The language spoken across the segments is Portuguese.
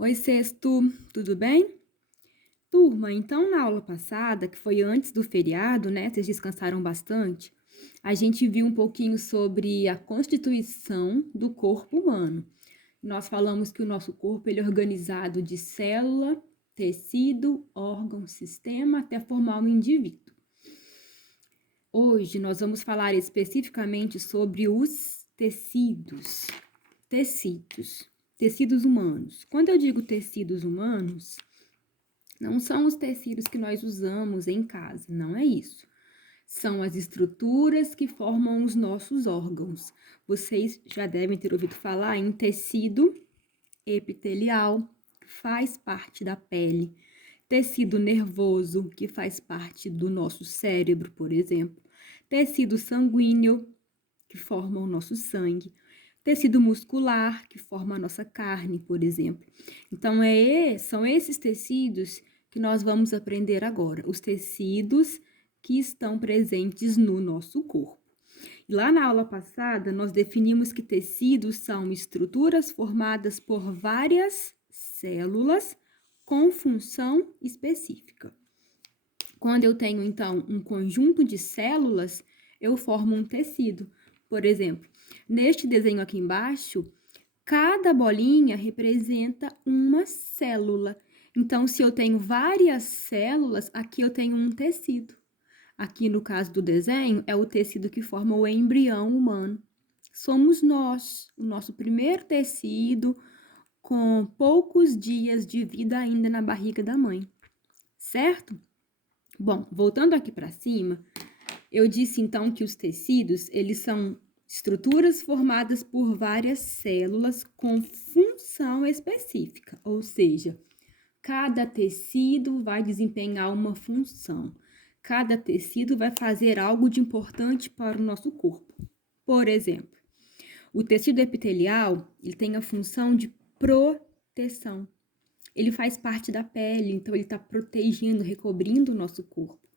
Oi, Sexto, tudo bem? Turma, então na aula passada, que foi antes do feriado, né? Vocês descansaram bastante. A gente viu um pouquinho sobre a constituição do corpo humano. Nós falamos que o nosso corpo ele é organizado de célula, tecido, órgão, sistema, até formar um indivíduo. Hoje nós vamos falar especificamente sobre os tecidos. Tecidos humanos. Quando eu digo tecidos humanos, não são os tecidos que nós usamos em casa, não é isso. São as estruturas que formam os nossos órgãos. Vocês já devem ter ouvido falar em tecido epitelial, que faz parte da pele, tecido nervoso, que faz parte do nosso cérebro, por exemplo, tecido sanguíneo, que forma o nosso sangue, tecido muscular, que forma a nossa carne, por exemplo. Então, são esses tecidos que nós vamos aprender agora, os tecidos que estão presentes no nosso corpo. E lá na aula passada, nós definimos que tecidos são estruturas formadas por várias células com função específica. Quando eu tenho, então, um conjunto de células, eu formo um tecido. Por exemplo, neste desenho aqui embaixo, cada bolinha representa uma célula. Então, se eu tenho várias células, aqui eu tenho um tecido. Aqui no caso do desenho, é o tecido que forma o embrião humano. Somos nós, o nosso primeiro tecido, com poucos dias de vida ainda na barriga da mãe, certo? Bom, voltando aqui para cima, eu disse então que os tecidos, eles são estruturas formadas por várias células com função específica, ou seja, cada tecido vai desempenhar uma função. Cada tecido vai fazer algo de importante para o nosso corpo. Por exemplo, o tecido epitelial, ele tem a função de proteção. Ele faz parte da pele, então ele está protegendo, recobrindo o nosso corpo.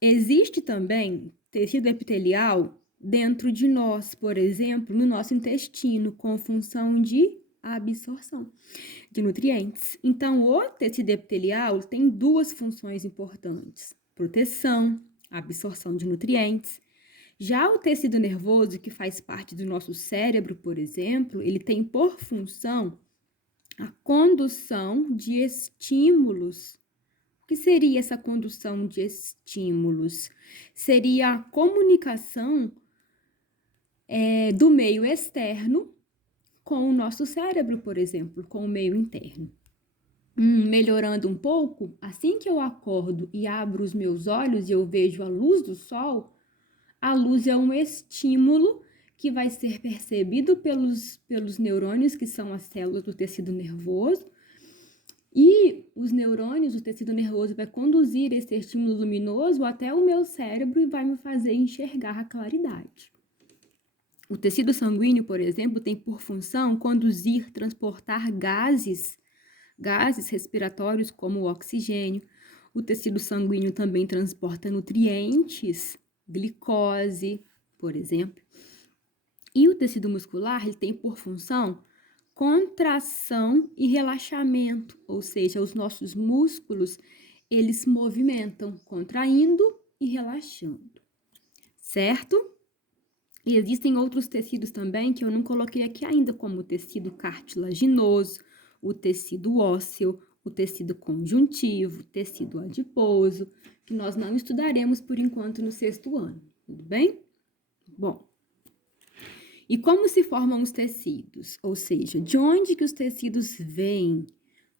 Existe também tecido epitelial dentro de nós, por exemplo, no nosso intestino, com função de absorção de nutrientes. Então, o tecido epitelial tem duas funções importantes: proteção, absorção de nutrientes. Já o tecido nervoso, que faz parte do nosso cérebro, por exemplo, ele tem por função a condução de estímulos. O que seria essa condução de estímulos? Seria a comunicação do meio externo com o nosso cérebro, por exemplo, com o meio interno. Melhorando um pouco, assim que eu acordo e abro os meus olhos e eu vejo a luz do sol, a luz é um estímulo que vai ser percebido pelos neurônios, que são as células do tecido nervoso, e os neurônios, o tecido nervoso, vai conduzir esse estímulo luminoso até o meu cérebro e vai me fazer enxergar a claridade. O tecido sanguíneo, por exemplo, tem por função conduzir, transportar gases respiratórios como o oxigênio. O tecido sanguíneo também transporta nutrientes, glicose, por exemplo. E o tecido muscular, ele tem por função contração e relaxamento, ou seja, os nossos músculos, eles se movimentam, contraindo e relaxando, certo? E existem outros tecidos também que eu não coloquei aqui ainda, como o tecido cartilaginoso, o tecido ósseo, o tecido conjuntivo, o tecido adiposo, que nós não estudaremos por enquanto no 6º ano, tudo bem? Bom, e como se formam os tecidos? Ou seja, de onde que os tecidos vêm?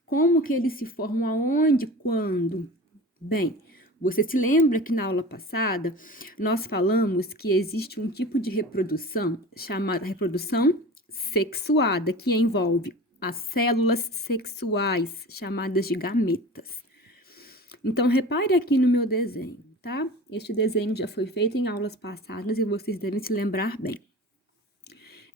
Como que eles se formam? Aonde? Quando? Bem, você se lembra que na aula passada nós falamos que existe um tipo de reprodução chamada reprodução sexuada, que envolve as células sexuais, chamadas de gametas. Então, repare aqui no meu desenho, tá? Este desenho já foi feito em aulas passadas e vocês devem se lembrar bem.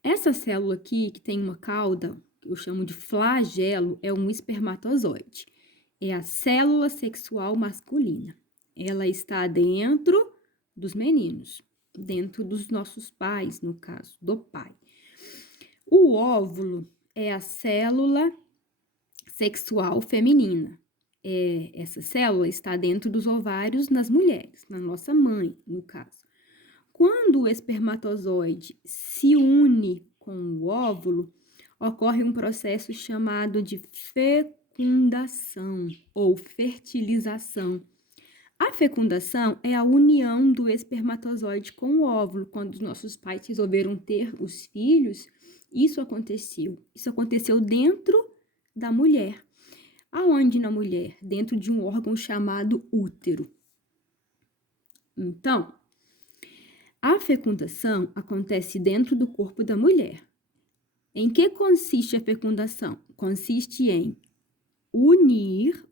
Essa célula aqui, que tem uma cauda, que eu chamo de flagelo, é um espermatozoide. É a célula sexual masculina. Ela está dentro dos meninos, dentro dos nossos pais, no caso, do pai. O óvulo é a célula sexual feminina. Essa célula está dentro dos ovários nas mulheres, na nossa mãe, no caso. Quando o espermatozoide se une com o óvulo, ocorre um processo chamado de fecundação ou fertilização. A fecundação é a união do espermatozoide com o óvulo. Quando os nossos pais resolveram ter os filhos, isso aconteceu. Isso aconteceu dentro da mulher. Aonde na mulher? Dentro de um órgão chamado útero. Então, a fecundação acontece dentro do corpo da mulher. Em que consiste a fecundação? Consiste em unir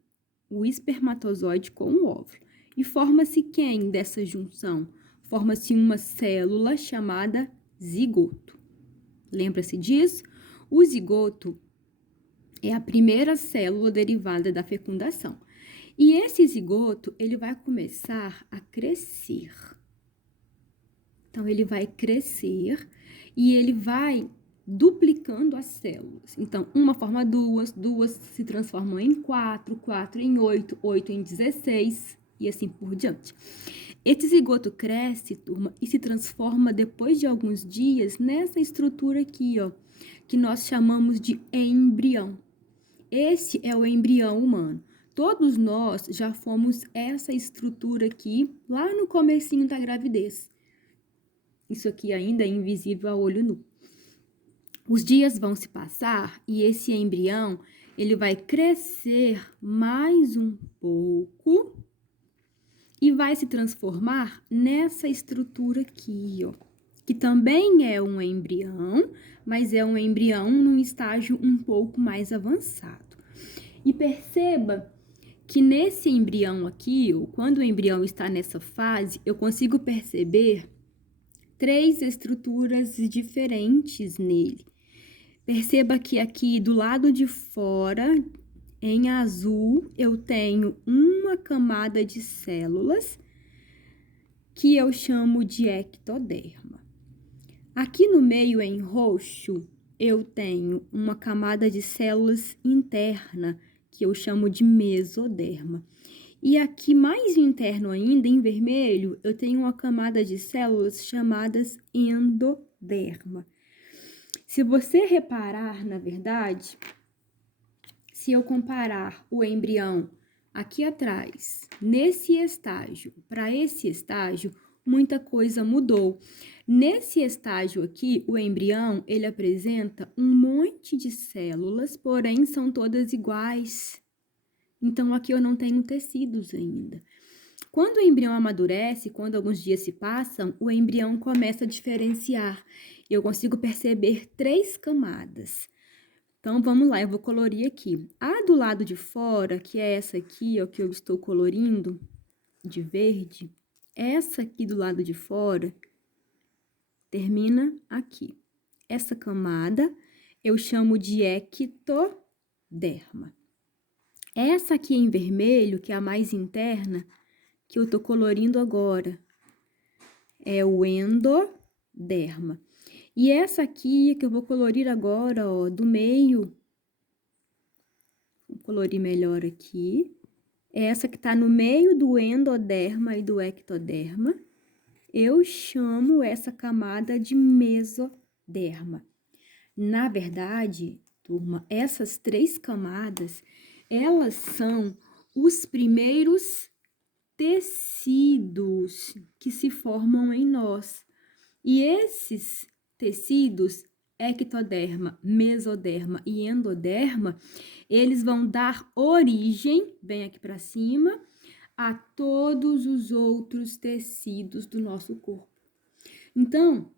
o espermatozoide com o óvulo. E forma-se quem dessa junção? Forma-se uma célula chamada zigoto. Lembra-se disso? O zigoto é a primeira célula derivada da fecundação. E esse zigoto, ele vai começar a crescer. Então, ele vai crescer e ele vai duplicando as células. Então, uma forma duas, duas se transformam em quatro, quatro em oito, oito em 16 e assim por diante. Esse zigoto cresce, turma, e se transforma depois de alguns dias nessa estrutura aqui, ó, que nós chamamos de embrião. Esse é o embrião humano. Todos nós já fomos essa estrutura aqui lá no comecinho da gravidez. Isso aqui ainda é invisível a olho nu. Os dias vão se passar e esse embrião, ele vai crescer mais um pouco e vai se transformar nessa estrutura aqui, ó, que também é um embrião, mas é um embrião num estágio um pouco mais avançado. E perceba que nesse embrião aqui, ou quando o embrião está nessa fase, eu consigo perceber 3 estruturas diferentes nele. Perceba que aqui do lado de fora, em azul, eu tenho uma camada de células que eu chamo de ectoderma. Aqui no meio, em roxo, eu tenho uma camada de células interna que eu chamo de mesoderma. E aqui mais interno ainda, em vermelho, eu tenho uma camada de células chamadas endoderma. Se você reparar, na verdade, se eu comparar o embrião aqui atrás, nesse estágio, para esse estágio, muita coisa mudou. Nesse estágio aqui, o embrião, ele apresenta um monte de células, porém são todas iguais. Então, aqui eu não tenho tecidos ainda. Quando o embrião amadurece, quando alguns dias se passam, o embrião começa a diferenciar. Eu consigo perceber 3 camadas. Então, vamos lá, eu vou colorir aqui. A do lado de fora, que é essa aqui, ó, que eu estou colorindo de verde, essa aqui do lado de fora termina aqui. Essa camada eu chamo de ectoderma. Essa aqui em vermelho, que é a mais interna, que eu tô colorindo agora, é o endoderma. E essa aqui, que eu vou colorir agora, ó, do meio, vou colorir melhor aqui, é essa que tá no meio do endoderma e do ectoderma, eu chamo essa camada de mesoderma. Na verdade, turma, essas 3 camadas, elas são os primeiros tecidos que se formam em nós. E esses tecidos, ectoderma, mesoderma e endoderma, eles vão dar origem, bem aqui para cima, a todos os outros tecidos do nosso corpo. Então,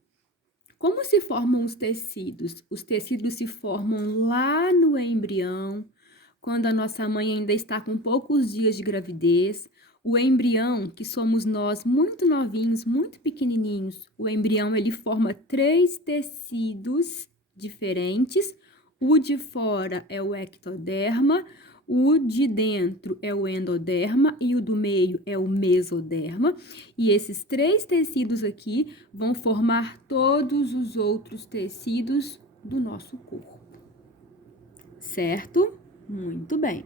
como se formam os tecidos? Os tecidos se formam lá no embrião, quando a nossa mãe ainda está com poucos dias de gravidez. O embrião, que somos nós, muito novinhos, muito pequenininhos, o embrião ele forma 3 tecidos diferentes. O de fora é o ectoderma, o de dentro é o endoderma e o do meio é o mesoderma. E esses 3 tecidos aqui vão formar todos os outros tecidos do nosso corpo. Certo? Muito bem.